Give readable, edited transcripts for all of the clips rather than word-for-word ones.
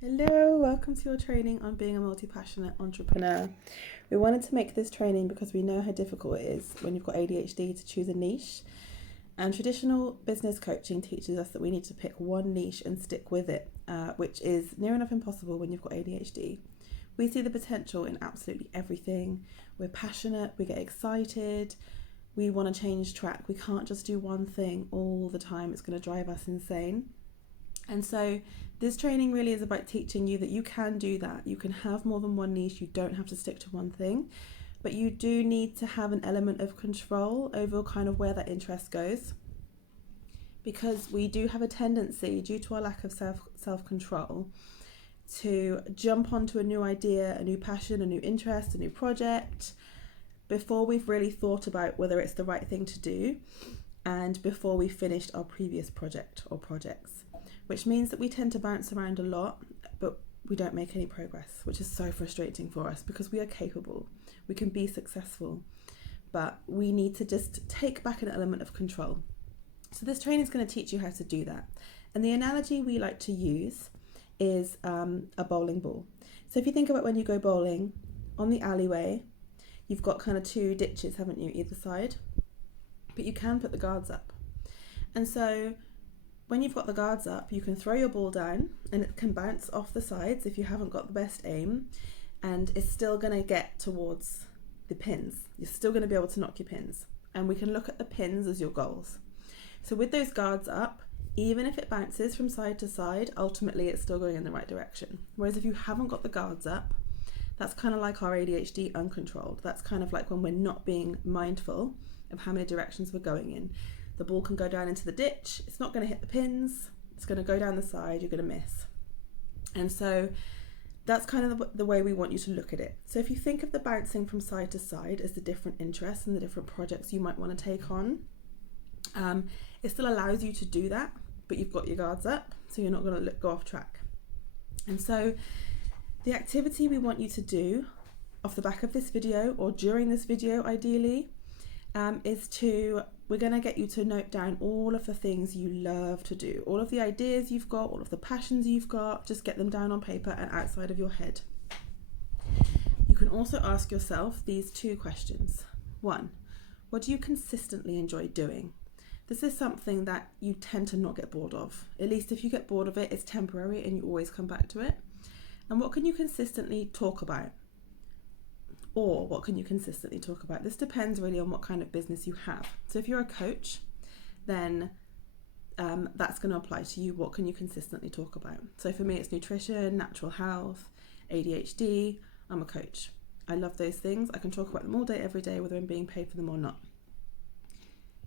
Hello, welcome to your training on being a multi-passionate entrepreneur. We wanted to make this training because we know how difficult it is when you've got ADHD to choose a niche. And traditional business coaching teaches us that we need to pick one niche and stick with it, which is near enough impossible when you've got ADHD. We see the potential in absolutely everything. We're passionate, we get excited, we want to change track. We can't just do one thing all the time, it's going to drive us insane. And so this training really is about teaching you that you can do that. You can have more than one niche. You don't have to stick to one thing, but you do need to have an element of control over kind of where that interest goes, because we do have a tendency, due to our lack of self-control, to jump onto a new idea, a new passion, a new interest, a new project before we've really thought about whether it's the right thing to do and before we've finished our previous project or projects, which means that we tend to bounce around a lot, but we don't make any progress, which is so frustrating for us because we are capable, we can be successful, but we need to just take back an element of control. So this training is going to teach you how to do that. And the analogy we like to use is a bowling ball. So if you think about when you go bowling, on the alleyway, you've got kind of two ditches, haven't you, either side? But you can put the guards up. And so when you've got the guards up, you can throw your ball down and it can bounce off the sides if you haven't got the best aim, and it's still going to get towards the pins. You're still going to be able to knock your pins, and we can look at the pins as your goals. So with those guards up, even if it bounces from side to side, ultimately it's still going in the right direction. Whereas if you haven't got the guards up, that's kind of like our ADHD uncontrolled. That's kind of like when we're not being mindful of how many directions we're going in. The ball can go down into the ditch, it's not going to hit the pins, it's going to go down the side, you're going to miss. And so that's kind of the way we want you to look at it. So if you think of the bouncing from side to side as the different interests and the different projects you might want to take on, it still allows you to do that, but you've got your guards up, so you're not going to go off track. And so the activity we want you to do off the back of this video, or during this video ideally, we're going to get you to note down all of the things you love to do, all of the ideas you've got, all of the passions you've got. Just get them down on paper and outside of your head. You can also ask yourself these two questions. 1, what do you consistently enjoy doing? This is something that you tend to not get bored of. At least if you get bored of it, it's temporary and you always come back to it. And what can you consistently talk about? Or what can you consistently talk about? This depends really on what kind of business you have. So if you're a coach, then that's going to apply to you. What can you consistently talk about? So for me, it's nutrition, natural health, ADHD. I'm a coach. I love those things. I can talk about them all day, every day, whether I'm being paid for them or not.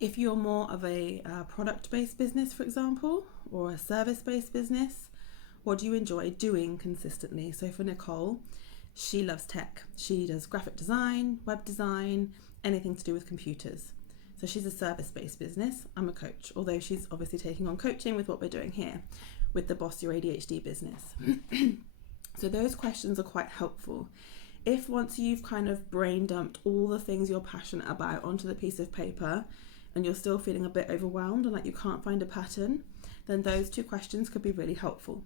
If you're more of a product-based business, for example, or a service-based business, what do you enjoy doing consistently? So for Nicole, she loves tech. She does graphic design, web design, anything to do with computers. So she's a service-based business. I'm a coach, although she's obviously taking on coaching with what we're doing here with the Boss Your ADHD business. So those questions are quite helpful. If once you've kind of brain dumped all the things you're passionate about onto the piece of paper and you're still feeling a bit overwhelmed and like you can't find a pattern, then those two questions could be really helpful.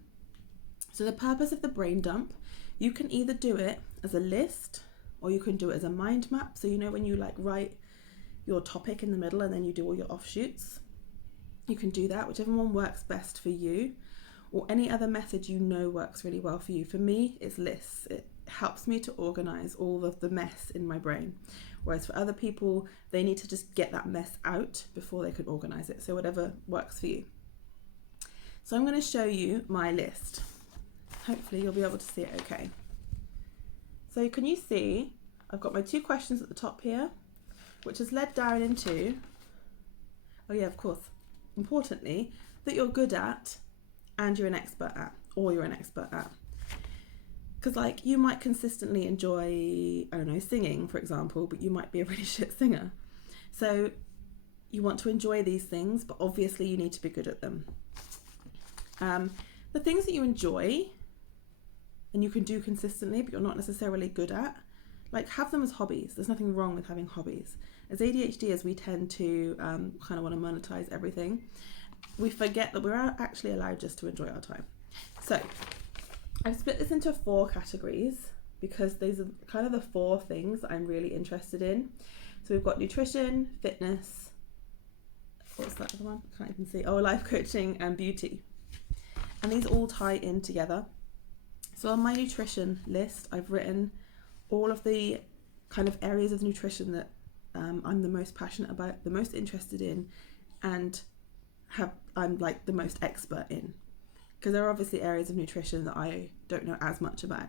So the purpose of the brain dump, you can either do it as a list or you can do it as a mind map. So you know when you like write your topic in the middle and then you do all your offshoots, you can do that, whichever one works best for you, or any other method you know works really well for you. For me, it's lists. It helps me to organize all of the mess in my brain. Whereas for other people, they need to just get that mess out before they can organize it. So whatever works for you. So I'm going to show you my list. Hopefully you'll be able to see it okay. So can you see I've got my 2 questions at the top here, which has led down into, oh yeah, of course, importantly, that you're good at and you're an expert at, or you're an expert at. Because like you might consistently enjoy, I don't know, singing, for example, but you might be a really shit singer. So you want to enjoy these things, but obviously you need to be good at them. The things that you enjoy and you can do consistently, but you're not necessarily good at, like have them as hobbies. There's nothing wrong with having hobbies. As ADHDers, we tend to kind of want to monetize everything. We forget that we're actually allowed just to enjoy our time. So I've split this into 4 categories because these are kind of the 4 things that I'm really interested in. So we've got nutrition, fitness, what's that other one? I can't even see. Oh, life coaching and beauty. And these all tie in together. So on my nutrition list, I've written all of the kind of areas of nutrition that I'm the most passionate about, the most interested in, and I'm like the most expert in. Because there are obviously areas of nutrition that I don't know as much about.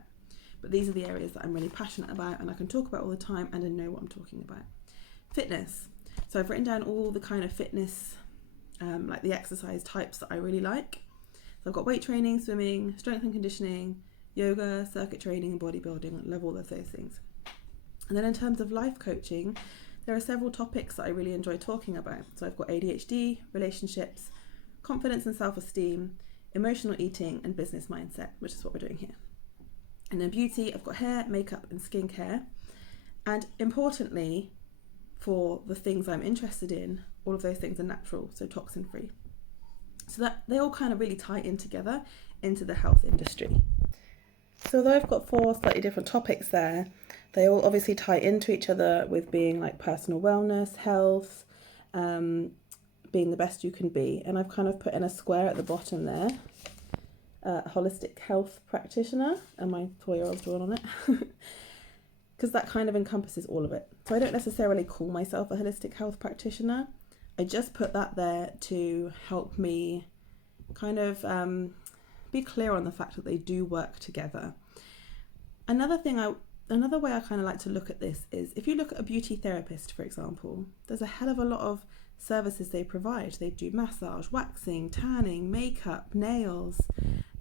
But these are the areas that I'm really passionate about and I can talk about all the time and I know what I'm talking about. Fitness. So I've written down all the kind of fitness, like the exercise types that I really like. So I've got weight training, swimming, strength and conditioning, yoga, circuit training, and bodybuilding. I love all of those things. And then in terms of life coaching, there are several topics that I really enjoy talking about. So I've got ADHD, relationships, confidence and self-esteem, emotional eating, and business mindset, which is what we're doing here. And then beauty, I've got hair, makeup, and skincare. And importantly, for the things I'm interested in, all of those things are natural, so toxin free. So that they all kind of really tie in together into the health industry. So although I've got 4 slightly different topics there, they all obviously tie into each other with being like personal wellness, health, being the best you can be. And I've kind of put in a square at the bottom there, holistic health practitioner, and my 4-year-old's drawn on it. Because that kind of encompasses all of it. So I don't necessarily call myself a holistic health practitioner. I just put that there to help me kind of be clear on the fact that they do work together. Another way I kind of like to look at this is if you look at a beauty therapist, for example, there's a hell of a lot of services they provide. They do massage, waxing, tanning, makeup, nails.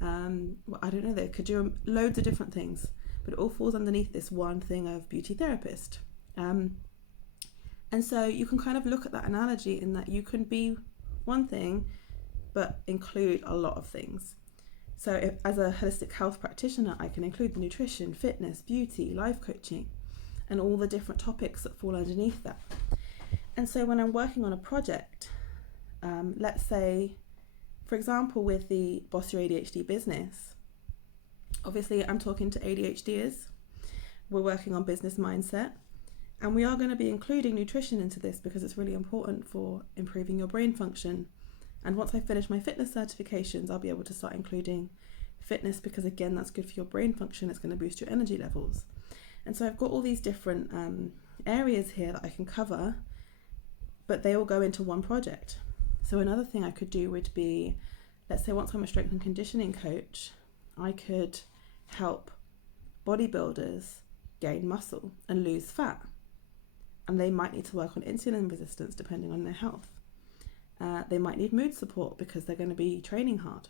I don't know, they could do loads of different things, but it all falls underneath this one thing of beauty therapist. And so you can kind of look at that analogy in that you can be one thing, but include a lot of things. So as a holistic health practitioner, I can include the nutrition, fitness, beauty, life coaching, and all the different topics that fall underneath that. And so when I'm working on a project, let's say, for example, with the Boss Your ADHD business, obviously I'm talking to ADHDers, we're working on business mindset, and we are going to be including nutrition into this because it's really important for improving your brain function. And once I finish my fitness certifications, I'll be able to start including fitness because, again, that's good for your brain function. It's going to boost your energy levels. And so I've got all these different areas here that I can cover, but they all go into one project. So another thing I could do would be, let's say once I'm a strength and conditioning coach, I could help bodybuilders gain muscle and lose fat. And they might need to work on insulin resistance depending on their health. They might need mood support because they're going to be training hard.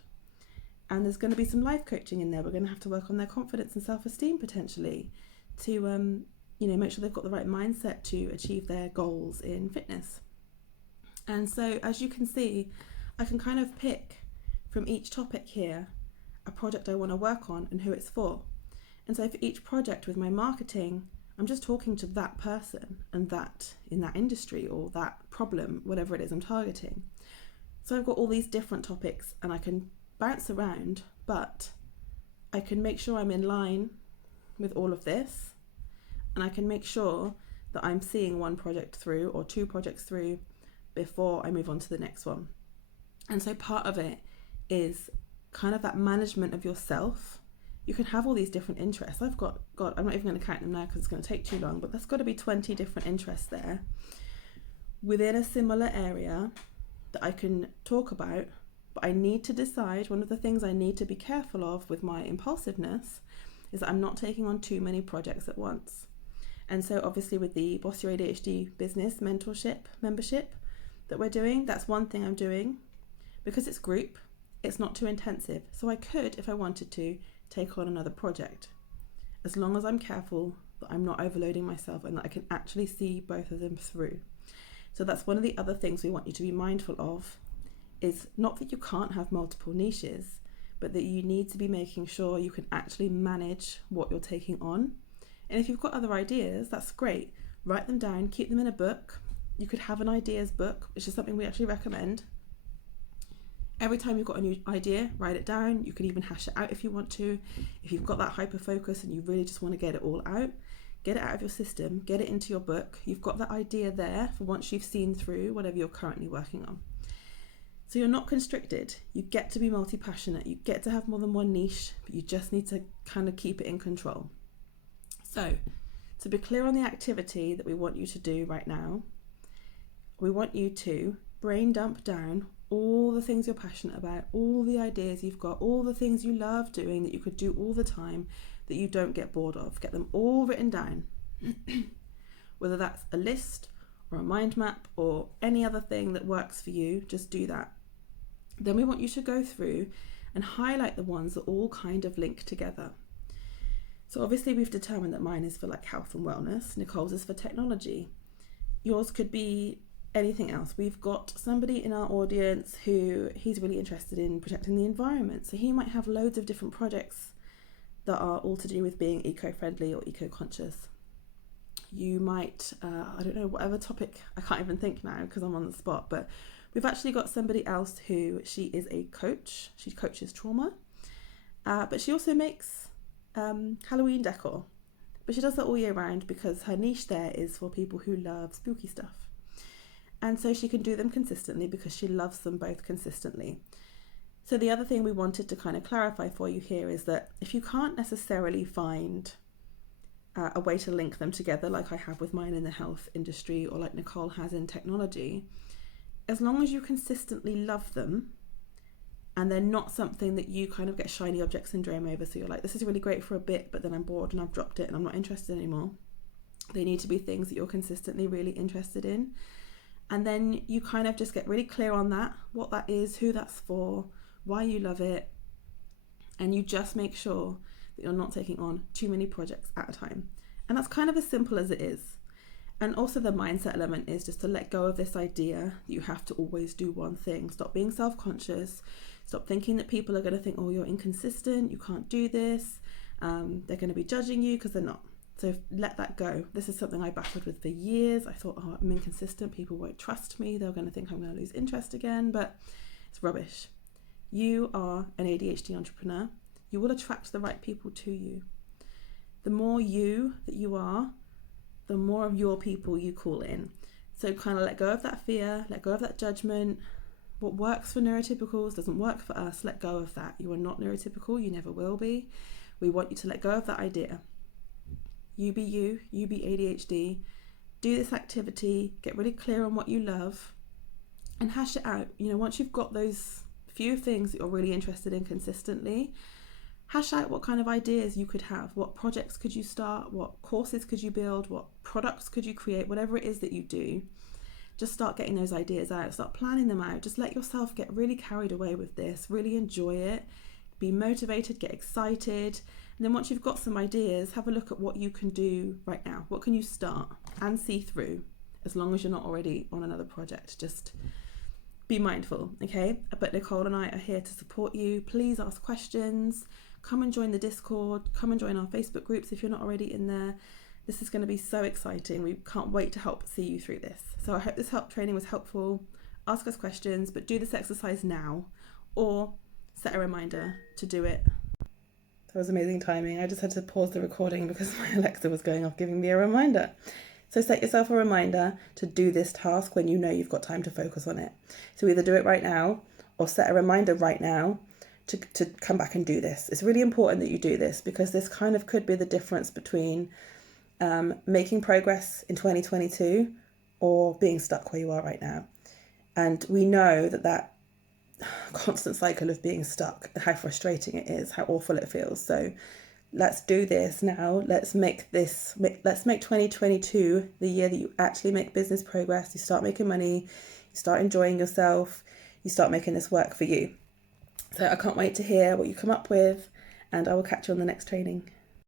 And there's going to be some life coaching in there. We're going to have to work on their confidence and self-esteem potentially to make sure they've got the right mindset to achieve their goals in fitness. And so as you can see, I can kind of pick from each topic here a project I want to work on and who it's for. And so for each project with my marketing, I'm just talking to that person and that in that industry or that problem, whatever it is I'm targeting. So I've got all these different topics and I can bounce around, but I can make sure I'm in line with all of this, and I can make sure that I'm seeing one project through or 2 projects through before I move on to the next one. And so part of it is kind of that management of yourself. You can have all these different interests. I'm not even going to count them now because it's going to take too long, but there's got to be 20 different interests there within a similar area that I can talk about, but I need to decide. One of the things I need to be careful of with my impulsiveness is that I'm not taking on too many projects at once. And so obviously with the Boss Your ADHD business mentorship membership that we're doing, that's one thing I'm doing. Because it's group, it's not too intensive. So I could, if I wanted to, take on another project, as long as I'm careful that I'm not overloading myself and that I can actually see both of them through. So that's one of the other things we want you to be mindful of, is not that you can't have multiple niches, but that you need to be making sure you can actually manage what you're taking on. And if you've got other ideas, that's great. Write them down, keep them in a book. You could have an ideas book, which is something we actually recommend. Every time you've got a new idea, write it down. You can even hash it out if you want to. If you've got that hyper focus and you really just want to get it all out, get it out of your system, get it into your book. You've got that idea there for once you've seen through whatever you're currently working on. So you're not constricted. You get to be multi-passionate. You get to have more than one niche, but you just need to kind of keep it in control. So to be clear on the activity that we want you to do right now, we want you to brain dump down all the things you're passionate about, all the ideas you've got, all the things you love doing that you could do all the time that you don't get bored of. Get them all written down. Whether that's a list or a mind map or any other thing that works for you, just do that. Then we want you to go through and highlight the ones that all kind of link together. So obviously we've determined that mine is for like health and wellness, Nicole's is for technology. Yours could be anything else. We've got somebody in our audience who he's really interested in protecting the environment. So he might have loads of different projects that are all to do with being eco-friendly or eco-conscious. You might, I don't know, whatever topic, I can't even think now because I'm on the spot, but we've actually got somebody else who she is a coach. She coaches trauma, but she also makes Halloween decor. But she does that all year round because her niche there is for people who love spooky stuff. And so she can do them consistently because she loves them both consistently. So the other thing we wanted to kind of clarify for you here is that if you can't necessarily find a way to link them together, like I have with mine in the health industry or like Nicole has in technology, as long as you consistently love them and they're not something that you kind of get shiny object syndrome over, so you're like, this is really great for a bit, but then I'm bored and I've dropped it and I'm not interested anymore. They need to be things that you're consistently really interested in. And then you kind of just get really clear on that, what that is, who that's for, why you love it. And you just make sure that you're not taking on too many projects at a time. And that's kind of as simple as it is. And also the mindset element is just to let go of this idea that you have to always do one thing. Stop being self-conscious. Stop thinking that people are going to think, oh, you're inconsistent, you can't do this. They're going to be judging you because they're not. So let that go. This is something I battled with for years. I thought, oh, I'm inconsistent. People won't trust me. They're going to think I'm going to lose interest again, but it's rubbish. You are an ADHD entrepreneur. You will attract the right people to you. The more you that you are, the more of your people you call in. So kind of let go of that fear, let go of that judgment. What works for neurotypicals doesn't work for us. Let go of that. You are not neurotypical. You never will be. We want you to let go of that idea. You be you be ADHD, do this activity, get really clear on what you love and hash it out. You know, once you've got those few things that you're really interested in consistently, hash out what kind of ideas you could have, what projects could you start, what courses could you build, what products could you create, whatever it is that you do. Just start getting those ideas out, start planning them out. Just let yourself get really carried away with this, really enjoy it, be motivated, get excited. And then once you've got some ideas, have a look at what you can do right now. What can you start and see through, as long as you're not already on another project. Just be mindful, okay? But Nicole and I are here to support you. Please ask questions. Come and join the Discord. Come and join our Facebook groups if you're not already in there. This is going to be so exciting. We can't wait to help see you through this. So I hope this training was helpful. Ask us questions, but do this exercise now or set a reminder to do it. That was amazing timing. I just had to pause the recording because my Alexa was going off giving me a reminder. So set yourself a reminder to do this task when you know you've got time to focus on it. So either do it right now or set a reminder right now to come back and do this. It's really important that you do this because this kind of could be the difference between making progress in 2022 or being stuck where you are right now. And we know that constant cycle of being stuck, how frustrating it is, how awful it feels. So let's do this now. Let's make 2022 the year that you actually make business progress. You start making money, you start enjoying yourself, you start making this work for you. So I can't wait to hear what you come up with, and I will catch you on the next training.